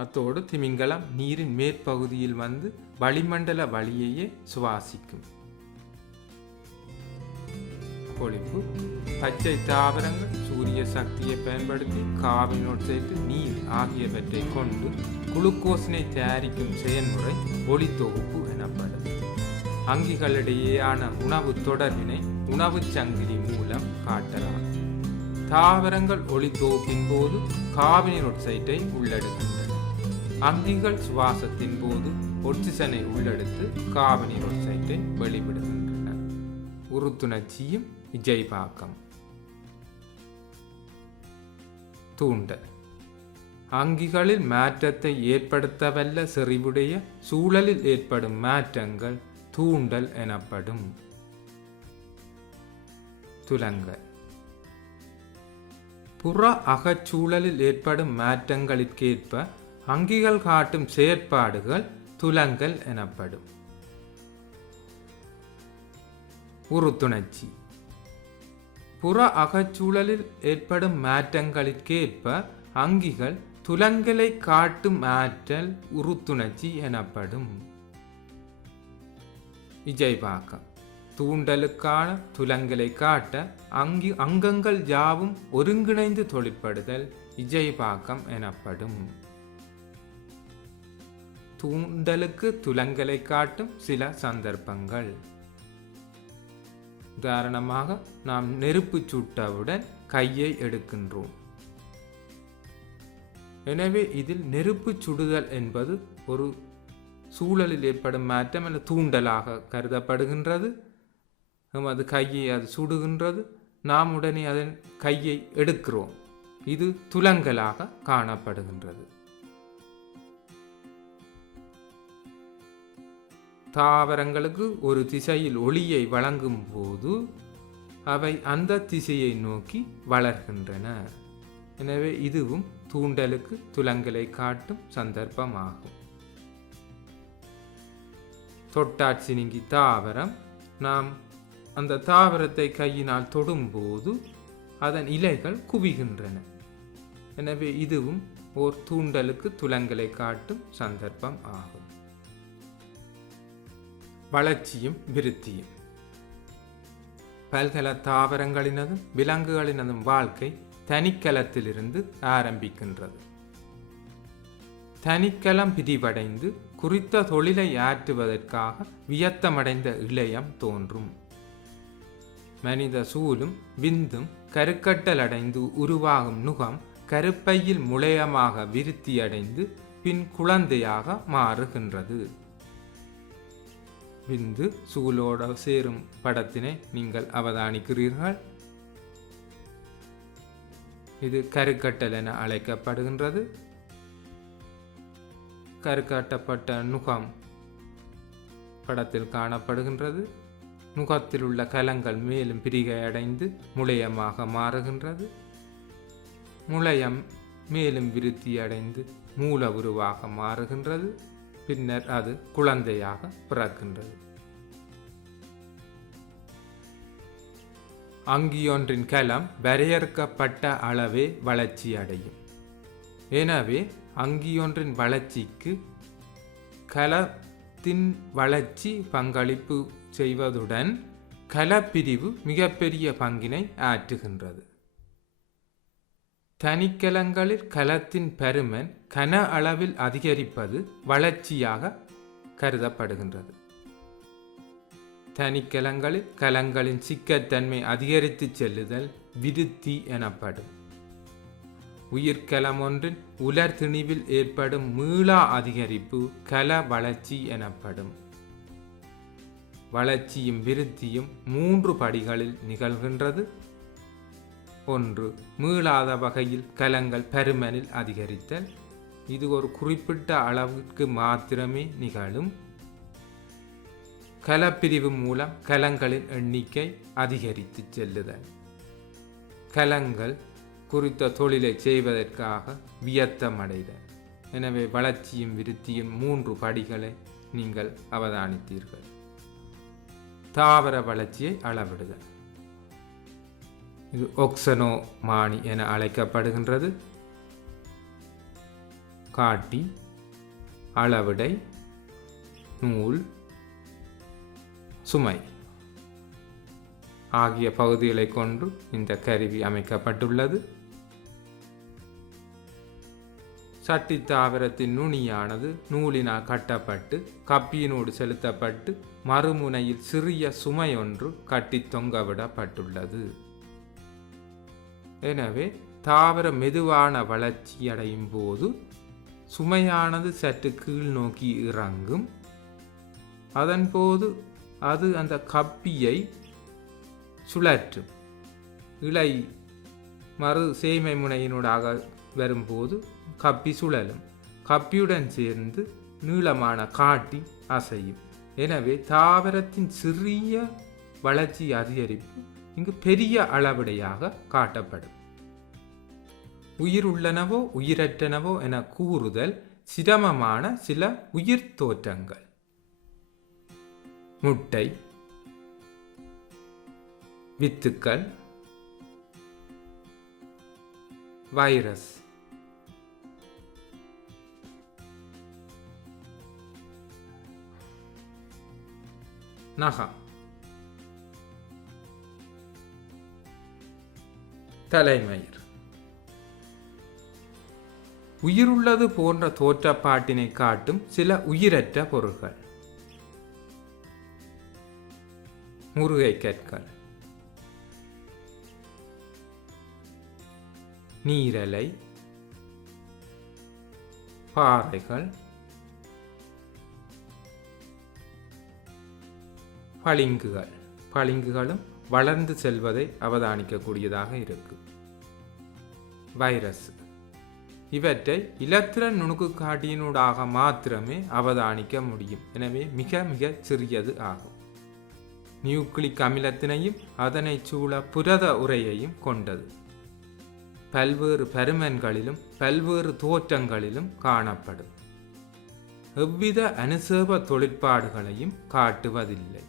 அத்தோடு திமிங்கலம் நீரின் மேற்பகுதியில் வந்து வளிமண்டல வழியையே சுவாசிக்கும். கொழுப்பு பச்சை தாவரங்கள் சூரிய சக்தியை பயன்படுத்தி கார்பன் டை ஆக்சைடு, நீர் ஆகியவற்றை கொண்டு குளுக்கோஸினை தயாரிக்கும் செயல்முறை ஒளித்தொகுப்பு எனப்படும். அங்கிகளிடையேயான உணவு தொடர்பினை உணவு சங்கிலி மூலம் காட்டலாம். தாவரங்கள் ஒளித்தொகுப்பின் போது கார்பன் டை ஆக்சைடை உள்ளெடுக்கின்றன. அங்கிகள் சுவாசத்தின் போது ஒட்சிசனை உள்ளெடுத்து கார்பன் டை ஆக்சைடை வெளிவிடுகின்றன. உறுத்துணர்ச்சியும் இஜைபாக்கம். தூண்டல் அங்கிகளில் மாற்றத்தை ஏற்படுத்தவல்ல செறிவுடைய சூழலில் ஏற்படும் மாற்றங்கள் தூண்டல் எனப்படும். துலங்கல் புற அகச்சூழலில் ஏற்படும் மாற்றங்களுக்கேற்ப அங்கிகள் காட்டும் செயற்பாடுகள் துலங்கல் எனப்படும். உறுத்துணர்ச்சி புற அகச்சூழலில் ஏற்படும் மாற்றங்களுக்கேற்ப அங்கிகள் துலங்கலை காட்டும் ஆற்றல் உறுத்துணர்ச்சி எனப்படும். இஜைபாக்கம் தூண்டலுக்கான துலங்கலை காட்ட அங்கங்கள் யாவும் ஒருங்கிணைந்து தொழிற்படுதல் இஜைபாக்கம் எனப்படும். தூண்டலுக்கு துலங்கலை காட்டும் சில சந்தர்ப்பங்கள். உதாரணமாக, நாம் நெருப்பு சுட்டவுடன் கையை எடுக்கின்றோம். எனவே இதில் நெருப்பு சுடுதல் என்பது ஒரு சூழலில் ஏற்படும் மாற்றம் அல்லது தூண்டலாக கருதப்படுகின்றது. அது கையை அது சுடுகின்றது, நாம் உடனே அதன் கையை எடுக்கிறோம். இது துலங்கலாக காணப்படுகின்றது. தாவரங்களுக்கு ஒரு திசையில் ஒளியை வழங்கும் போது அவை அந்த திசையை நோக்கி வளர்கின்றன. எனவே இதுவும் தூண்டலுக்கு துலங்கலை காட்டும் சந்தர்ப்பமாகும். தொட்டாட்சினிங்கி தாவரம், நாம் அந்த தாவரத்தை கையினால் தொடும்போது அதன் இலைகள் குவிகின்றன. எனவே இதுவும் ஓர் தூண்டலுக்கு துலங்கலை காட்டும் சந்தர்ப்பம் ஆகும். வளர்ச்சியும் விருத்தியும் பல்கல தாவரங்களினதும் விலங்குகளினதும் வாழ்க்கை தனிக்கலத்திலிருந்து ஆரம்பிக்கின்றது. தனிக்கலம் பிரிவடைந்து குறித்த தொழிலை ஆற்றுவதற்காக வியத்தமடைந்த இளையம் தோன்றும். மனித சூலும் விந்தும் கருக்கட்டலடைந்து உருவாகும் நுகம் கருப்பையில் முளையமாக விருத்தியடைந்து பின் குழந்தையாக மாறுகின்றது. விந்து சூலோட சேரும் படத்தினை நீங்கள் அவதானிக்கிறீர்கள். இது கருக்கட்டல் என அழைக்கப்படுகின்றது. கருக்கட்டப்பட்ட நுகம் படத்தில் காணப்படுகின்றது. நுகத்தில் உள்ள கலங்கள் மேலும் பிரிகை அடைந்து முளையமாக மாறுகின்றது. முளையம் மேலும் விருத்தி அடைந்து மூல உருவாக மாறுகின்றது. பின்னர் அது குழந்தையாக பிறக்கின்றது. அங்கியொன்றின் கலம் வரையறுக்கப்பட்ட அளவே வளர்ச்சி அடையும். எனவே அங்கியொன்றின் வளர்ச்சிக்கு கலத்தின் வளர்ச்சி பங்களிப்பு செய்வதுடன் கலப்பிரிவு மிகப்பெரிய பங்கினை ஆற்றுகின்றது. தனிக்கலங்களில் கலத்தின் பருமன் கன அளவில் அதிகரிப்பது வளர்ச்சியாக கருதப்படுகின்றது. தனிக்கலங்களில் கலங்களின் சிக்கத்தன்மை அதிகரித்து செல்லுதல் விருத்தி எனப்படும். உயிர்கலம் ஒன்றின் உலர் திணிவில் ஏற்படும் மீளா அதிகரிப்பு கல வளர்ச்சி எனப்படும். வளர்ச்சியும் விருத்தியும் 3 படிகளில் நிகழ்கின்றது. 1. மீளாத வகையில் கலங்கள் பருமனில் அதிகரித்தல். இது ஒரு குறிப்பிட்ட அளவிற்கு மாத்திரமே நிகழும். கலப்பிரிவு மூலம் கலங்களின் எண்ணிக்கை அதிகரித்து செல்லுதல். கலங்கள் குறித்த தொழிலை செய்வதற்காக வியத்தமடைதல். எனவே வளர்ச்சியும் விருத்தியும் 3 படிகளை நீங்கள் அவதானித்தீர்கள். தாவர வளர்ச்சியை அளவிடுதல், இது ஒக்சனோமானி என அழைக்கப்படுகின்றது. காட்டி, அளவிடை, நூல், சுமை ஆகிய பகுதிகளை கொண்டு இந்த கருவி அமைக்கப்பட்டுள்ளது. சட்டி தாவரத்தின் நுனியானது நூலினால் கட்டப்பட்டு கப்பியினோடு செலுத்தப்பட்டு மறுமுனையில் சிறிய சுமை ஒன்று கட்டி தொங்கவிடப்பட்டுள்ளது. எனவே தாவர மெதுவான வளர்ச்சி அடையும் போது சுமையானது சற்று கீழ் நோக்கி இறங்கும். அதன்போது அது அந்த கப்பியை சுழற்றும். இலை மறு சேமை முனையினூடாக வரும்போது கப்பி சுழலும். கப்பியுடன் சேர்ந்து நீளமான காட்டி அசையும். எனவே தாவரத்தின் சிறிய வளர்ச்சி அதிகரிப்பு இங்கு பெரிய அளவிடையாக காட்டப்படும். உயிர் உள்ளனவோ உயிரற்றனவோ என கூறுதல் சிரமமான சில உயிர் தோற்றங்கள். முட்டை, வித்துக்கள், வைரஸ், நகம், தலைமயிர். உயிருள்ளது போன்ற தோற்றப்பாட்டினை காட்டும் சில உயிரற்ற பொருட்கள். முருகை கற்கள், நீரலை, பாறைகள், பளிங்குகள். பளிங்குகளும் வளர்ந்து செல்வதை அவதானிக்கக்கூடியதாக இருக்கு. வைரஸ், இவற்றை இலத்திரன் நுணுக்கு காட்டியினூடாக மாத்திரமே அவதானிக்க முடியும். எனவே மிக மிக சிறியது ஆகும். நியூக்ளிக் அமிலத்தினையும் அதனை சூழ புரத உரையையும் கொண்டது. பல்வேறு பருமன்களிலும் பல்வேறு தோற்றங்களிலும் காணப்படும். எவ்வித அனுசேப தொழிற்பாடுகளையும் காட்டுவதில்லை.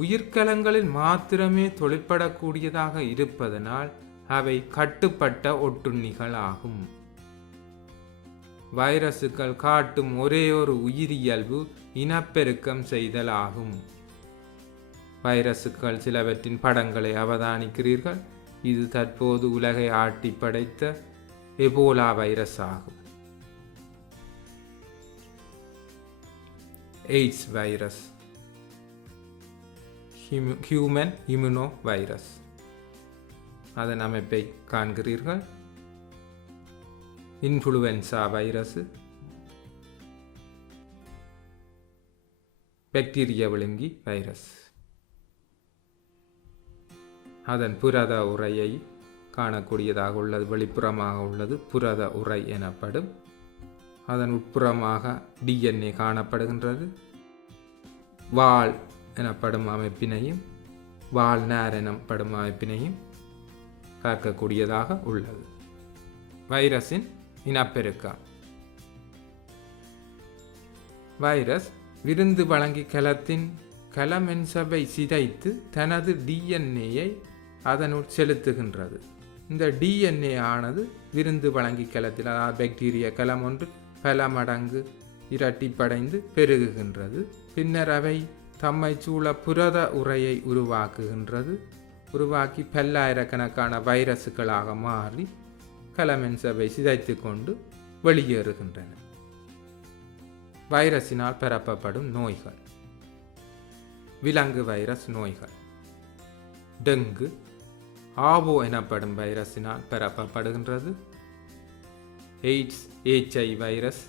உயிர்க்கலங்களில் மாத்திரமே தொழிற்படக்கூடியதாக இருப்பதனால் அவை கட்டுப்பட்ட ஒட்டுண்ணிகள் ஆகும். வைரசுகள் காட்டும் ஒரே ஒரு உயிரியல்பு இனப்பெருக்கம் செய்தல் ஆகும். வைரசுகள் சிலவற்றின் படங்களை அவதானிக்கிறீர்கள். இது தற்போது உலகை ஆட்டி படைத்த எபோலா வைரஸ் ஆகும். AIDS virus, human immuno virus, அதன் அமைப்பை காண்கிறீர்கள். இன்ஃப்ளூயன்சா வைரஸ், பாக்டீரியா விழுங்கி வைரஸ், அதன் புரத உரையை காணக்கூடியதாக உள்ளது. வெளிப்புறமாக உள்ளது புரத உரை எனப்படும். அதன் உட்புறமாக DNA காணப்படுகின்றது. வால் எனப்படும் அமைப்பினையும் வால்நார் எனப்படும் அமைப்பினையும் பார்க்கக்கூடியதாக உள்ளது. வைரஸின் இனப்பெருக்கம். வைரஸ் விருந்து வழங்கி கலத்தின் கலமென்சபை சிதைத்து தனது டிஎன்ஏயை அதனுள் செலுத்துகின்றது. இந்த டிஎன்ஏ ஆனது விருந்து வழங்கி கலத்தில், அதாவது பாக்டீரியா கலம் ஒன்று பல மடங்கு இரட்டிப்படைந்து பெருகுகின்றது. பின்னர் அவை தம்மை சூழ புரத உரையை உருவாக்குகின்றது. உருவாக்கி பல்லாயிரக்கணக்கான வைரசுகளாக மாறி கலமென்சபை சிதைத்து கொண்டு வெளியேறுகின்றன. வைரஸினால் பரப்பப்படும் நோய்கள். விலங்கு வைரஸ் நோய்கள். டெங்கு, ஆவோ எனப்படும் வைரஸினால் பரப்பப்படுகின்றது. எய்ட்ஸ் HI வைரஸ்,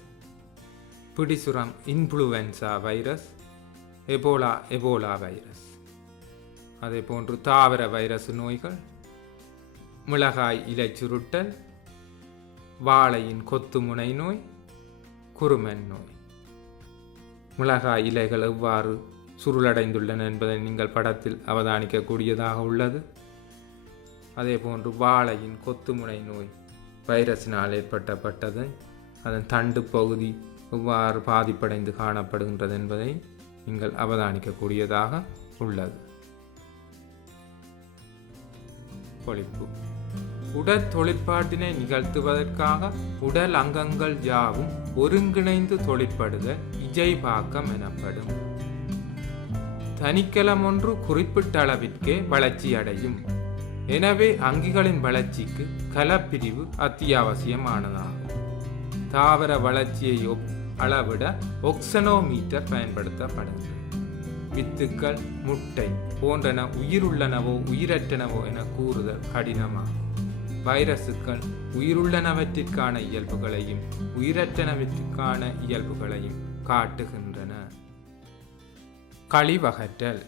பிடிசுரம் இன்ஃப்ளூயன்சா வைரஸ், எபோலா வைரஸ். அதே போன்று தாவர வைரஸ் நோய்கள், மிளகாய் இலை சுருட்டல், வாழையின் கொத்துமுனை நோய், குருமன் நோய். மிளகாய் இலைகள் எவ்வாறு சுருளடைந்துள்ளன என்பதை நீங்கள் படத்தில் அவதானிக்கக்கூடியதாக உள்ளது. அதே போன்று வாழையின் கொத்துமுனை நோய் வைரஸினால் ஏற்பட்டது. அதன் தண்டு பகுதி எவ்வாறு பாதிப்படைந்து காணப்படுகின்றது என்பதை நீங்கள் அவதானிக்கக்கூடியதாக உள்ளது. பொழிப்பு உடல் தொழிற்பாட்டினை நிகழ்த்துவதற்காக உடல் அங்கங்கள் யாவும் ஒருங்கிணைந்து தொழிற்படுதல் இஜைபாக்கம் எனப்படும். தனிக்கலம் ஒன்று குறிப்பிட்ட அளவிற்கே வளர்ச்சி அடையும். எனவே அங்கிகளின் வளர்ச்சிக்கு கலப்பிரிவு அத்தியாவசியமானதாகும். தாவர வளர்ச்சியை அளவிட ஒக்சனோமீட்டர் பயன்படுத்தப்படுகிறது. வித்துக்கள், முட்டை போன்றன உயிருள்ளனவோ உயிரற்றனவோ என கூறுதல் கடினமாகும். வைரசுக்கள் உயிருள்ளனவற்றிற்கான இயல்புகளையும் உயிரற்றனவற்றிற்கான இயல்புகளையும் காட்டுகின்றன. கழிவகற்றல்.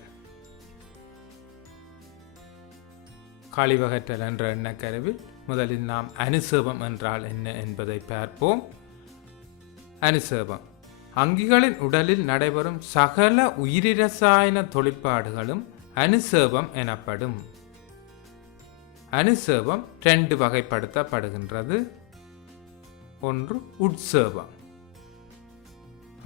கழிவகற்றல் என்ற எண்ணக்கருவில் முதலில் நாம் அனுசேபம் என்றால் என்ன என்பதை பார்ப்போம். அனுசேபம் அங்கிகளின் உடலில் நடைபெறும் சகல உயிரிரசாயன தொழிற்பாடுகளும் அனுசேபம் எனப்படும். அனுசேபம் 2 வகைப்படுத்தப்படுகின்றது. ஒன்று உட்சேபம்.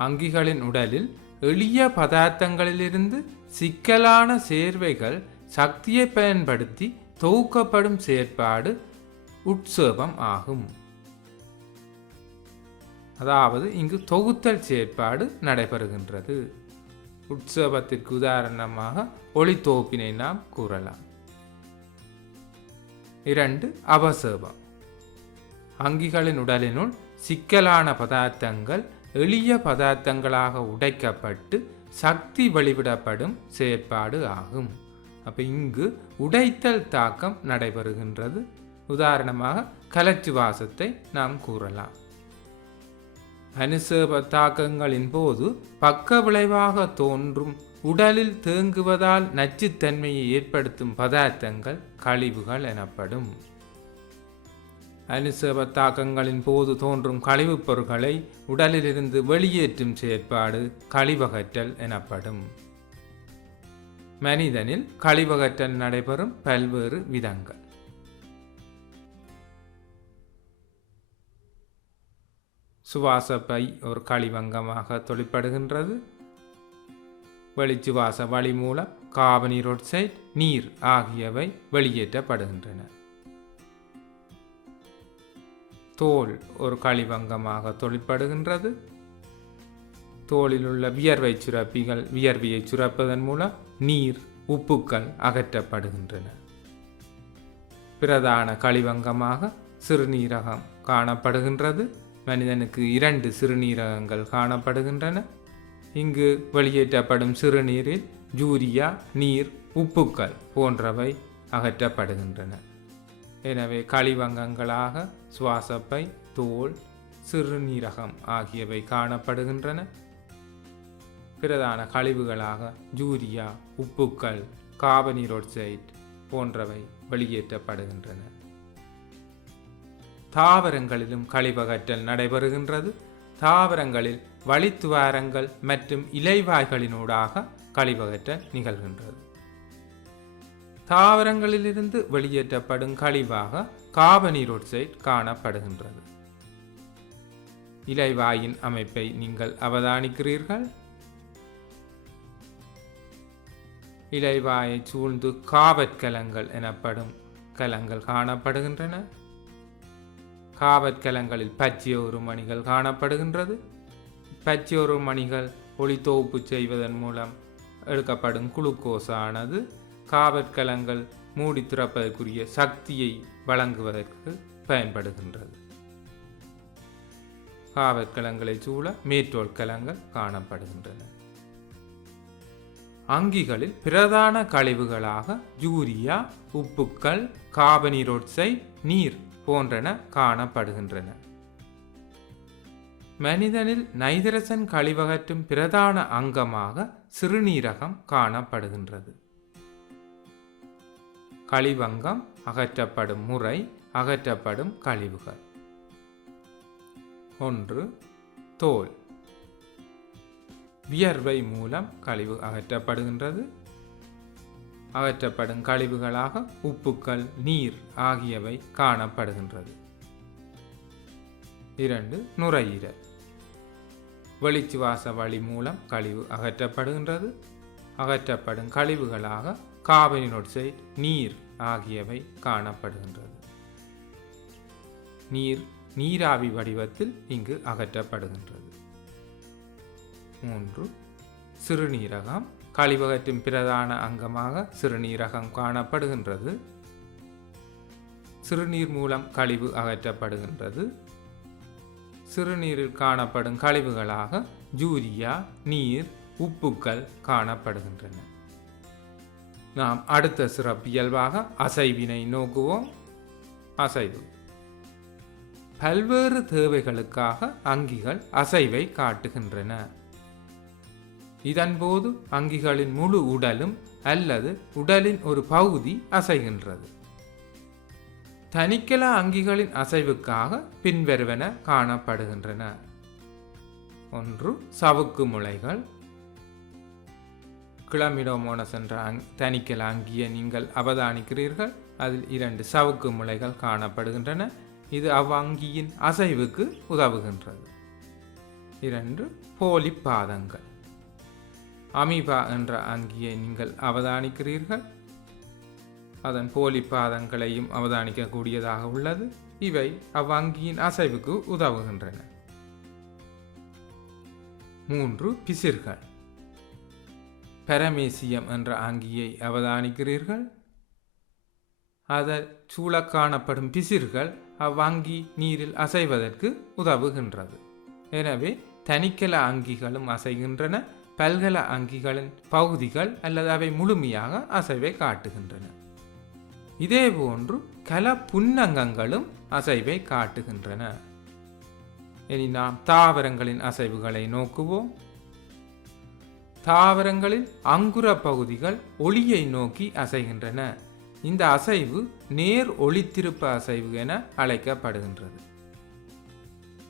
அங்கிகளின் உடலில் எளிய பதார்த்தங்களிலிருந்து சிக்கலான சேர்வைகள் சக்தியை பயன்படுத்தி தொகுக்கப்படும் செயற்பாடு உட்சேபம் ஆகும். அதாவது இங்கு தொகுத்தல் செயற்பாடு நடைபெறுகின்றது. உட்சேபத்திற்கு உதாரணமாக ஒளித்தொகுப்பினை நாம் கூறலாம். 2 அபசேபம். அங்கிகளின் உடலினுள் சிக்கலான பதார்த்தங்கள் எளிய பதார்த்தங்களாக உடைக்கப்பட்டு சக்தி வெளிவிடப்படும் செயற்பாடு ஆகும். அப்ப இங்கு உடைத்தல் தாக்கம் நடைபெறுகின்றது. உதாரணமாக கலச்சுவாசத்தை நாம் கூறலாம். அனுசேப தாக்கங்களின் போது பக்க விளைவாக தோன்றும் உடலில் தேங்குவதால் நச்சுத்தன்மையை ஏற்படுத்தும் பதார்த்தங்கள் கழிவுகள் எனப்படும். அனுசேப தாக்கங்களின் போது தோன்றும் கழிவுப் பொருட்களை உடலிலிருந்து வெளியேற்றும் செயற்பாடு கழிவகற்றல் எனப்படும். மனிதனில் கழிவகற்றல் நடைபெறும் பல்வேறு விதங்கள். சுவாசப்பை ஒரு கழிவங்கமாக தொழிற்படுகின்றது. வெளிச்சுவாச வழி மூலம் கார்பனீரொட்சைட், நீர் ஆகியவை வெளியேற்றப்படுகின்றன. தோல் ஒரு கழிவங்கமாக தொழிற்படுகின்றது. தோலில் உள்ள வியர்வை சுரப்பிகள் வியர்வையை சுரப்பதன் மூலம் நீர், உப்புக்கள் அகற்றப்படுகின்றன. பிரதான கழிவங்கமாக சிறுநீரகம் காணப்படுகின்றது. மனிதனுக்கு 2 சிறுநீரகங்கள் காணப்படுகின்றன. இங்கு வெளியேற்றப்படும் சிறுநீரில் யூரியா, நீர், உப்புக்கள் போன்றவை அகற்றப்படுகின்றன. எனவே கழிவங்கங்களாக சுவாசப்பை, தோல், சிறுநீரகம் ஆகியவை காணப்படுகின்றன. பிரதான கழிவுகளாக யூரியா, உப்புக்கள், கார்பனீரொட்சைட் போன்றவை வெளியேற்றப்படுகின்றன. தாவரங்களிலும் கழிவகற்றல் நடைபெறுகின்றது. தாவரங்களில் வழித்துவாரங்கள் மற்றும் இலைவாய்களினூடாக கழிவகற்றல் நிகழ்கின்றது. தாவரங்களிலிருந்து வெளியேற்றப்படும் கழிவாக கார்பனீரொட்சைட் காணப்படுகின்றது. இலைவாயின் அமைப்பை நீங்கள் அவதானிக்கிறீர்கள். இலைவாயை சூழ்ந்து காவற்கலங்கள் எனப்படும் கலங்கள் காணப்படுகின்றன. காவற்கலங்களில் பச்சையோரு மணிகள் காணப்படுகின்றது. பச்சையோரு மணிகள் ஒளித்தொகுப்பு செய்வதன் மூலம் எடுக்கப்படும் குளுக்கோஸானது காவற்கலங்கள் மூடி திறப்பதற்குரிய சக்தியை வழங்குவதற்கு பயன்படுகின்றது. காவற்கலங்களை சூழ மேற்றோல் கலங்கள் காணப்படுகின்றன. அங்கிகளில் பிரதான கழிவுகளாக யூரியா, உப்புக்கள், கார்பனீரொட்சைட், நீர் போன்றன காணப்படுகின்றன. மனிதனில் நைதரசன் கழிவகற்றும் பிரதான அங்கமாக சிறுநீரகம் காணப்படுகின்றது. கழிவங்கம் அகற்றப்படும் முறை, அகற்றப்படும் கழிவுகள். 1. தோல். வியர்வை மூலம் கழிவு அகற்றப்படுகின்றது. அகற்றப்படும் கழிவுகளாக உப்புக்கள், நீர் ஆகியவை காணப்படுகின்றது. 2. நுரையீரல். வெளிச்சுவாச வழி மூலம் கழிவு அகற்றப்படுகின்றது. அகற்றப்படும் கழிவுகளாக கார்பன் டை ஆக்சைடு, நீர் ஆகியவை காணப்படுகின்றது. நீராவி வடிவத்தில் இங்கு அகற்றப்படுகின்றது. 3. சிறுநீரகம். கழிவகற்றின் பிரதான அங்கமாக சிறுநீரகம் காணப்படுகின்றது. சிறுநீர் மூலம் கழிவு அகற்றப்படுகின்றது. சிறுநீரில் காணப்படும் கழிவுகளாக யூரியா, நீர், உப்புக்கள் காணப்படுகின்றன. நாம் அடுத்த சிறப்பியல்பாக அசைவினை நோக்குவோம். அசைவு. பல்வேறு தேவைகளுக்காக அங்கிகள் அசைவை காட்டுகின்றன. இதன்போது அங்கிகளின் முழு உடலும் அல்லது உடலின் ஒரு பகுதி அசைகின்றது. தனிக்கல அங்கிகளின் அசைவுக்காக பின்வருவன காணப்படுகின்றன. 1. சவுக்கு முளைகள். கிளமிடோமோனஸ் என்ற தனிக்கல அங்கியை நீங்கள் அவதானிக்கிறீர்கள். அதில் 2 சவுக்கு முளைகள் காணப்படுகின்றன. இது அவ்வங்கியின் அசைவுக்கு உதவுகின்றது. 2. போலி பாதங்கள். அமீபா என்ற அங்கியை நீங்கள் அவதானிக்கிறீர்கள். அதன் போலி பாதங்களையும் அவதானிக்கக்கூடியதாக உள்ளது. இவை அவ்வங்கியின் அசைவுக்கு உதவுகின்றன. 3. பிசிர்கள். பெரமேசியம் என்ற அங்கியை அவதானிக்கிறீர்கள். அதன் சூழ காணப்படும் பிசிர்கள் அவ்வங்கி நீரில் அசைவதற்கு உதவுகின்றது. எனவே தனிக்கல அங்கிகளும் அசைகின்றன. பல்கல அங்கிகளின் பகுதிகள் அல்லது அவை முழுமையாக அசைவை காட்டுகின்றன. இதேபோன்று கல புன்னங்கங்களும் அசைவை காட்டுகின்றன. இனி நாம் தாவரங்களின் அசைவுகளை நோக்குவோம். தாவரங்களில் அங்குர பகுதிகள் ஒளியை நோக்கி அசைகின்றன. இந்த அசைவு நேர் ஒளித்திருப்ப அசைவு என அழைக்கப்படுகின்றது.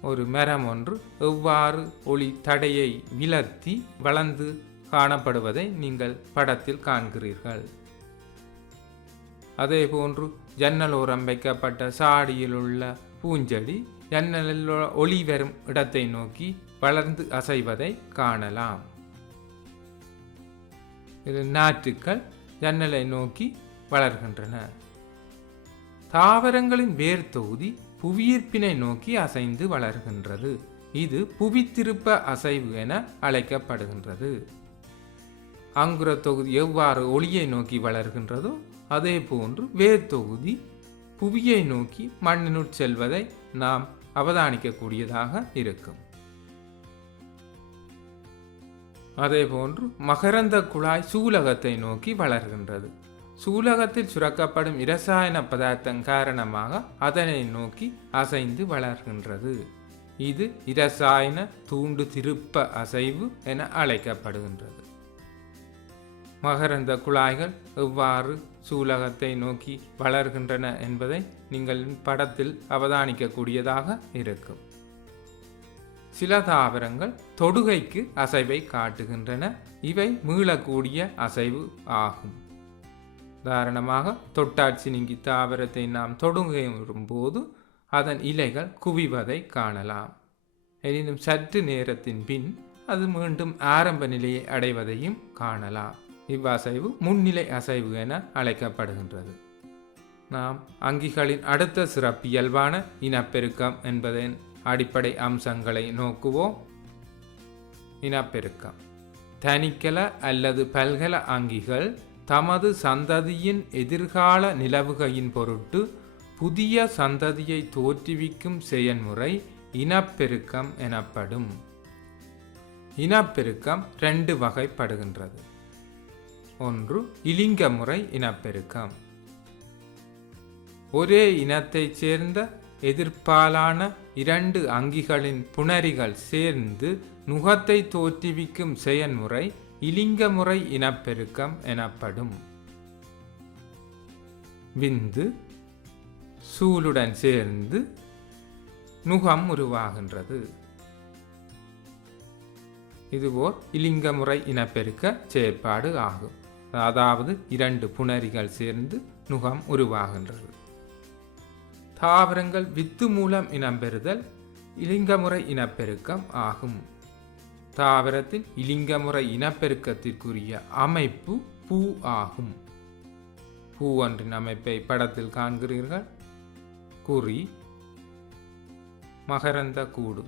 ஒரு மரம் ஒன்று எவ்வாறு ஒளி தடையை விலத்தி வளர்ந்து காணப்படுவதை நீங்கள் படத்தில் காண்கிறீர்கள். அதே போன்று ஜன்னலோரம் வைக்கப்பட்ட சாடியில் உள்ள பூஞ்செடி ஜன்னலில் ஒளி வரும் இடத்தை நோக்கி வளர்ந்து அசைவதை காணலாம். இது நாற்றுக்கள் ஜன்னலை நோக்கி வளர்கின்றன. தாவரங்களின் வேர் தொகுதி புவியீர்ப்பினை நோக்கி அசைந்து வளர்கின்றது. இது புவித்திருப்ப அசைவு என அழைக்கப்படுகின்றது. அங்குர தொகுதி எவ்வாறு ஒளியை நோக்கி வளர்கின்றதோ அதே போன்று வேர் தொகுதி புவியை நோக்கி மண்ணினுள் செல்வதை நாம் அவதானிக்கக்கூடியதாக இருக்கும். அதே போன்று மகரந்த குழாய் சூலகத்தை நோக்கி வளர்கின்றது. சூலகத்தில் சுரக்கப்படும் இரசாயன பதார்த்தம் காரணமாக அதனை நோக்கி அசைந்து வளர்கின்றது. இது இரசாயன தூண்டு திருப்ப அசைவு என அழைக்கப்படுகின்றது. மகரந்த குழாய்கள் எவ்வாறு சூலகத்தை நோக்கி வளர்கின்றன என்பதை நீங்கள் படத்தில் அவதானிக்கக்கூடியதாக இருக்கும். சில தாவரங்கள் தொடுகைக்கு அசைவை காட்டுகின்றன. இவை மீளக்கூடிய அசைவு ஆகும். உதாரணமாக தொட்டாட்சினிங்கி தாவரத்தை நாம் தொடுகும் போது அதன் இலைகள் குவிவதை காணலாம். எனினும் சற்று நேரத்தின் பின் அது மீண்டும் ஆரம்ப நிலையை அடைவதையும் காணலாம். இவ்வசைவு முன்னிலை அசைவு என அழைக்கப்படுகின்றது. நாம் அங்கிகளின் அடுத்த சிறப்பியல்பான இனப்பெருக்கம் என்பதன் அடிப்படை அம்சங்களை நோக்குவோம். இனப்பெருக்கம். தனிக்கல அல்லது பல்கல அங்கிகள் தமது சந்ததியின் எதிர்கால நிலவுகையின் பொருட்டு புதிய சந்ததியை தோற்றுவிக்கும் செயல்முறை இனப்பெருக்கம் எனப்படும். இனப்பெருக்கம் 2 வகைப்படுகின்றது. 1. இலிங்க முறை இனப்பெருக்கம். ஒரே இனத்தைச் சேர்ந்த எதிர்ப்பாலான 2 அங்கிகளின் புணரிகள் சேர்ந்து நுகத்தை தோற்றுவிக்கும் செயல்முறை இலிங்க முறை இனப்பெருக்கம் எனப்படும். விந்து சூலுடன் சேர்ந்து நுகம் உருவாகின்றது. இதுவோர் இலிங்க முறை இனப்பெருக்க செயற்பாடு ஆகும். அதாவது 2 புணரிகள் சேர்ந்து நுகம் உருவாகின்றது. தாவரங்கள் வித்து மூலம் இனம்பெறுதல் இலிங்கமுறை இனப்பெருக்கம் ஆகும். தாவரத்தின் இலிங்கமுறை இனப்பெருக்கத்திற்குரிய அமைப்பு பூ ஆகும். பூ ஒன்றின் அமைப்பை படத்தில் காண்கிறீர்கள். குறி, மகரந்த கூடு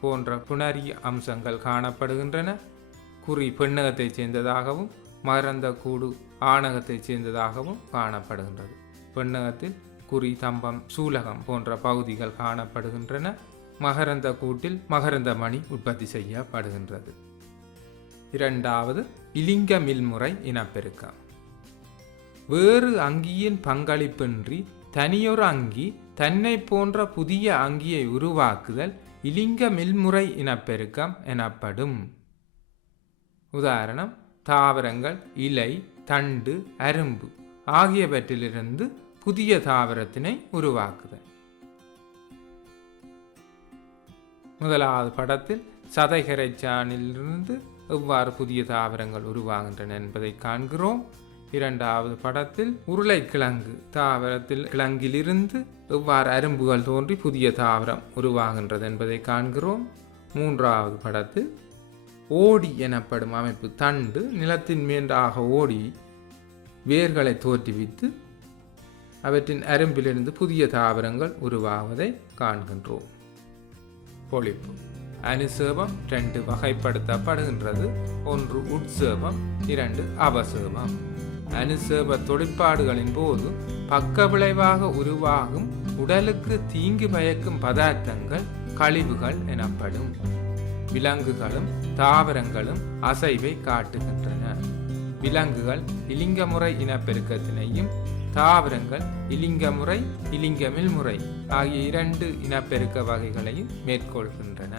போன்ற புணரிய அம்சங்கள் காணப்படுகின்றன. குறி பெண்ணகத்தைச் சேர்ந்ததாகவும் மகரந்த கூடு ஆணகத்தைச் சேர்ந்ததாகவும் காணப்படுகின்றது. பெண்ணகத்தில் குறி, தம்பம், சூலகம் போன்ற பகுதிகள் காணப்படுகின்றன. மகரந்த கூட்டில் மகரந்த மணி உற்பத்தி செய்யப்படுகின்றது. இரண்டாவது, இலிங்க மில்முறை இனப்பெருக்கம். வேறு அங்கியின் பங்களிப்பின்றி தனியொரு அங்கி தன்னை போன்ற புதிய அங்கியை உருவாக்குதல் இலிங்க மில்முறை இனப்பெருக்கம் எனப்படும். உதாரணம், தாவரங்கள் இலை, தண்டு, அரும்பு ஆகியவற்றிலிருந்து புதிய தாவரத்தினை உருவாக்குதல். முதலாவது படத்தில் சதைகரைச்சானிலிருந்து எவ்வாறு புதிய தாவரங்கள் உருவாகின்றன என்பதை காண்கிறோம். இரண்டாவது படத்தில் உருளைக்கிழங்கு தாவரத்தில் கிழங்கிலிருந்து எவ்வாறு அரும்புகள் தோன்றி புதிய தாவரம் உருவாகின்றது என்பதை காண்கிறோம். மூன்றாவது படத்தில் ஓடி எனப்படும் அமைப்பு, தண்டு நிலத்தின் மேலாக ஓடி வேர்களை தோற்றுவித்து அவற்றின் அரும்பிலிருந்து புதிய தாவரங்கள் உருவாவதை காண்கின்றோம். பொழிப்பு. அனுசேபம் 2 வகைப்படுத்தப்படுகின்றது. ஒன்று உட்சேபம், 2 அவசேபம். அனுசேப தொழிற்பாடுகளின் போது பக்க விளைவாக உருவாகும் உடலுக்கு தீங்கு பயக்கும் பதார்த்தங்கள் கழிவுகள் எனப்படும். விலங்குகளும் தாவரங்களும் அசைவை காட்டுகின்றன. விலங்குகள் இலிங்கமுறை இனப்பெருக்கத்தினையும் தாவரங்கள் இலிங்கமுறை, இலிங்கமில் முறை ஆகிய 2 இனப்பெருக்க வகைகளையும் மேற்கொள்கின்றன.